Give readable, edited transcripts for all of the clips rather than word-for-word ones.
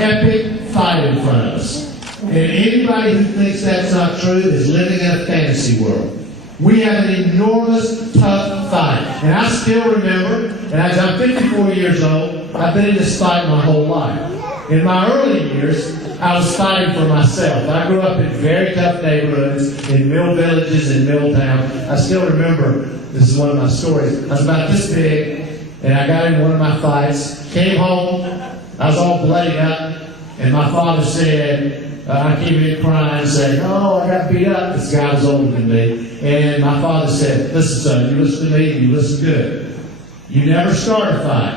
epic fight in front of us. And anybody who thinks that's not true is living in a fantasy world. We have an enormous, tough fight. And I still remember, and as I'm 54 years old, I've been in this fight my whole life. In my early years, I was fighting for myself. I grew up in very tough neighborhoods, in mill villages, in mill towns. I still remember, this is one of my stories, I was about this big, and I got in one of my fights, came home, I was all bloody up, and my father said, I came in crying, saying, "Oh, I got beat up." This guy was older than me. And my father said, "Listen, son, you listen to me, and you listen good. You never start a fight,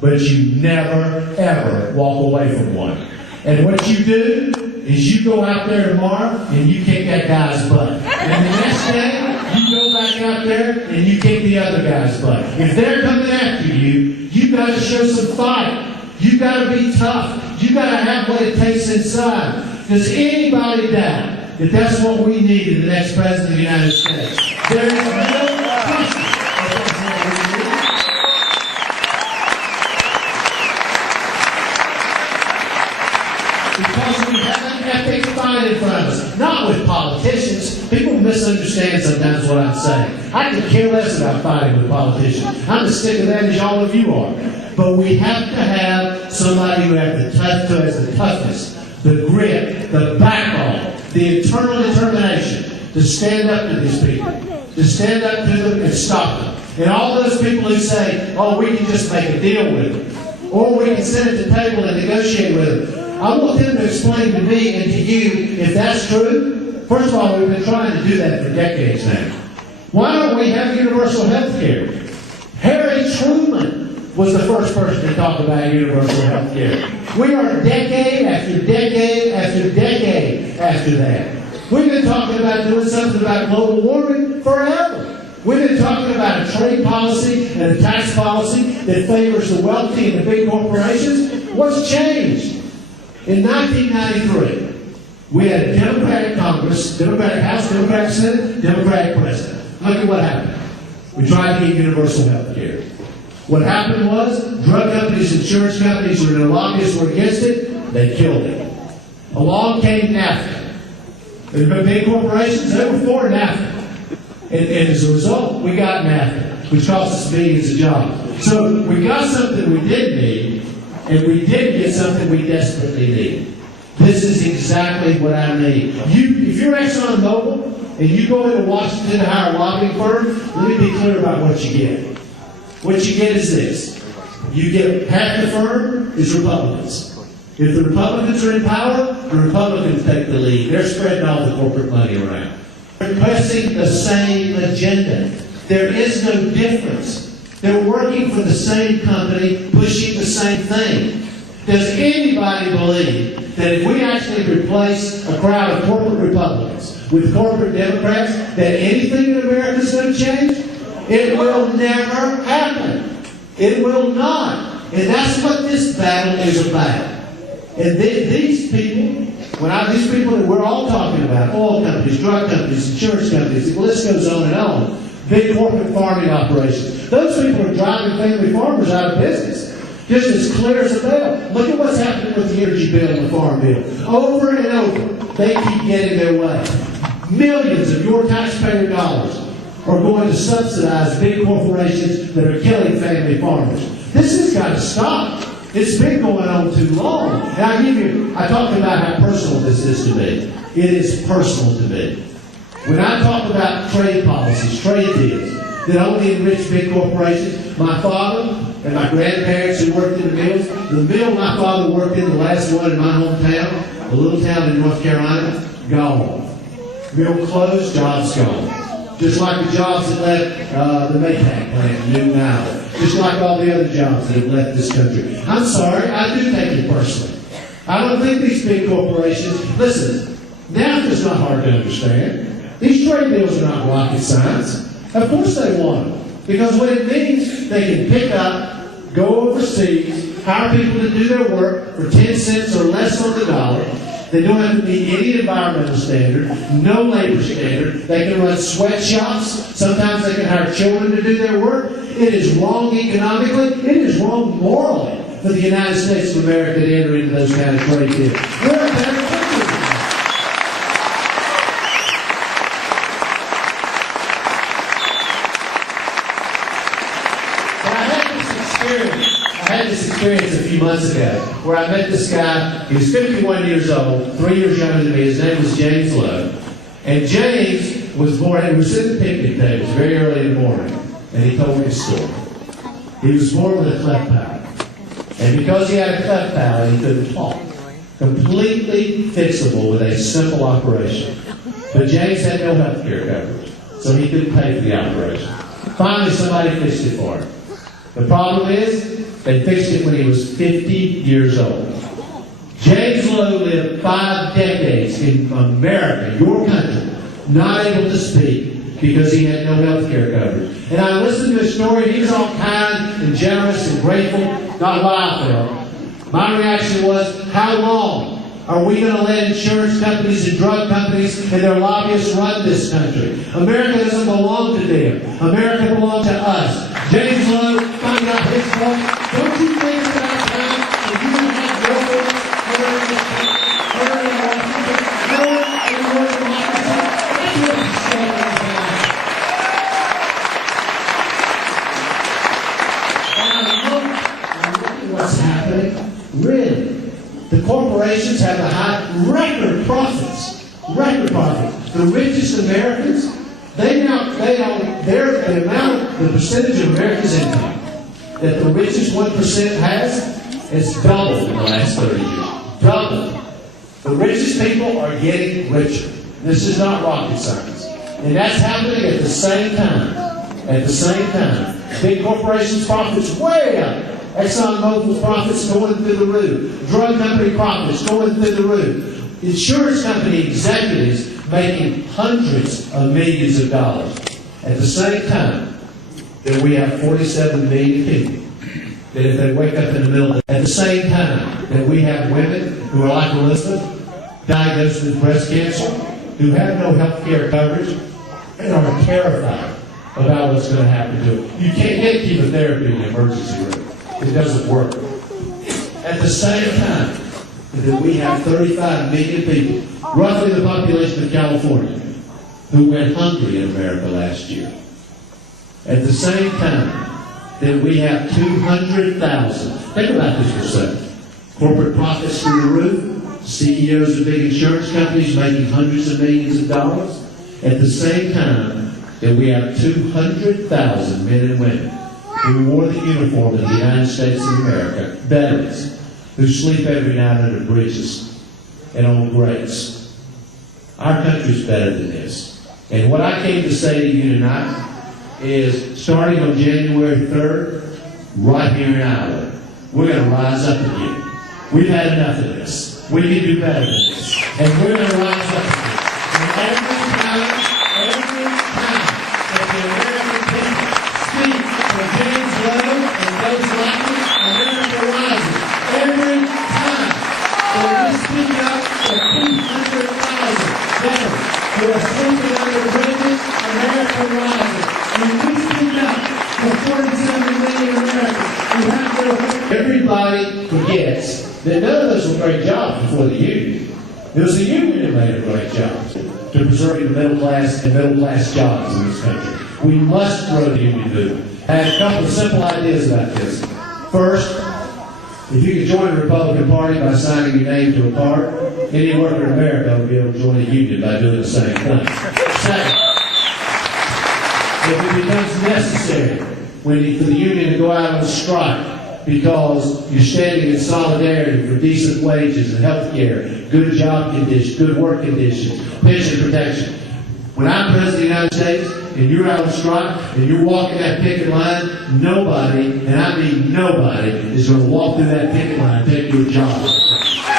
but you never, ever walk away from one. And what you do is you go out there tomorrow, and you kick that guy's butt. And the next day, you go back out there, and you kick the other guy's butt. If they're coming after you, you got to show some fight. You got to be tough. You got to have what it takes inside. Does anybody doubt that that's what we need in the next president of the United States? There is no question that that's what we need. Because we have an epic fight in front of us. Not with politicians. People misunderstand sometimes what I'm saying. I could care less about fighting with politicians. I'm as sick of that as all of you are. But we have to have somebody who has the toughness, the grit, the backbone, the internal determination to stand up to these people, to stand up to them and stop them. And all those people who say, "Oh, we can just make a deal with them," or we can sit at the table and negotiate with them, I want them to explain to me and to you if that's true. First of all, we've been trying to do that for decades now. Why don't we have universal health care? Harry Truman was the first person to talk about universal health care. We are decade after decade after decade after that. We've been talking about doing something about global warming forever. We've been talking about a trade policy and a tax policy that favors the wealthy and the big corporations. What's changed? In 1993, we had a Democratic Congress, Democratic House, Democratic Senate, Democratic President. Look at what happened. We tried to get universal health care. What happened was, drug companies, insurance companies, or their lobbyists were against it, they killed it. Along came NAFTA. The big corporations, they were for NAFTA. And as a result, we got NAFTA, which cost us millions of jobs. So we got something we didn't need, and we did get something we desperately need. This is exactly what I need. If you're ExxonMobil, and you go into Washington to hire a lobbying firm, let me be clear about what you get. What you get is this. You get half the firm is Republicans. If the Republicans are in power, the Republicans take the lead. They're spreading all the corporate money around. They're pressing the same agenda. There is no difference. They're working for the same company, pushing the same thing. Does anybody believe that if we actually replace a crowd of corporate Republicans with corporate Democrats, that anything in America is going to change? It will never happen. It will not. And that's what this battle is about. And these people, these people that we're all talking about, oil companies, drug companies, insurance companies, the list goes on and on, big corporate farming operations, those people are driving family farmers out of business. Just as clear as a bell. Look at what's happening with the energy bill and the farm bill. Over and over, they keep getting their way. Millions of your taxpayer dollars are going to subsidize big corporations that are killing family farmers. This has got to stop. It's been going on too long. And I talked about how personal this is to me. It is personal to me. When I talk about trade policies, trade deals that only enrich big corporations, my father and my grandparents who worked in the mill my father worked in, the last one in my hometown, a little town in North Carolina, gone. Mill closed, jobs gone. Just like the jobs that left the Maytag plant in Newton Island. Just like all the other jobs that have left this country. I'm sorry, I do take it personally. I don't think these big corporations, listen, NAFTA's not hard to understand. These trade deals are not rocket science. Of course they want them. Because what it means, they can pick up, go overseas, hire people to do their work for 10 cents or less on the dollar. They don't have to meet any environmental standard, no labor standard. They can run sweatshops. Sometimes they can hire children to do their work. It is wrong economically. It is wrong morally. for the United States of America to enter into those kind of trade deals. We're a better country. But I had this experience a few months ago where I met this guy. He was 51 years old, 3 years younger than me. His name was James Lowe. And James was born, we were sitting at picnic tables very early in the morning, and he told me a story. He was born with a cleft palate. And because he had a cleft palate, he couldn't talk. Completely fixable with a simple operation. But James had no health care coverage, so he couldn't pay for the operation. Finally, somebody fixed it for him. The problem is, they fixed it when he was 50 years old. James Lowe lived 5 decades in America, your country, not able to speak because he had no health care coverage. And I listened to his story, and he was all kind and generous and grateful, not what I felt. My reaction was, how long are we going to let insurance companies and drug companies and their lobbyists run this country? America doesn't belong to them. America belongs to us. James Lowe, finding out his point, don't you think it's about time that you don't have your what's happening? Really? The corporations have record profits. Record profits. The richest Americans, the percentage of America's income that the richest 1% has is doubled in the last 30 years. Doubled. The richest people are getting richer. This is not rocket science. And that's happening at the same time. At the same time. Big corporations' profits way up. ExxonMobil's profits going through the roof. Drug company profits going through the roof. Insurance company executives making hundreds of millions of dollars. At the same time that we have 47 million people that if they wake up in the middle, at the same time that we have women who are like Elizabeth, diagnosed with breast cancer, who have no health care coverage, and are terrified about what's going to happen to them. You can't get chemotherapy in the emergency room. It doesn't work. At the same time that we have 35 million people, roughly the population of California, who went hungry in America last year. At the same time that we have 200,000, think about this for a second, corporate profits through the roof, CEOs of big insurance companies making hundreds of millions of dollars. At the same time that we have 200,000 men and women who wore the uniform of the United States of America, veterans, who sleep every night under bridges and on grates. Our country's better than this. And what I came to say to you tonight is, starting on January 3rd, right here in Iowa, we're going to rise up again. We've had enough of this. We can do better than this. And we're going to rise up again. And every time that the American people speak for James Lowe and those like him, America rises. Every time that we speak up for 200,000 veterans who are sleeping under bridges, America rises. And we speak up for 47 million Americans who have their... Everybody forgets that none of those were great jobs before the union. It was the union that made a great job to preserving the middle class and middle class jobs in this country. We must grow the union movement. I have a couple of simple ideas about this. First, if you could join the Republican Party by signing your name to a card, any worker in America will be able to join a union by doing the same thing. Second, if it becomes necessary for the union to go out on strike because you're standing in solidarity for decent wages and health care, good job conditions, good work conditions, pension protection. When I'm President of the United States and you're out on strike and you're walking that picket line, nobody, and I mean nobody, is going to walk through that picket line and take your job.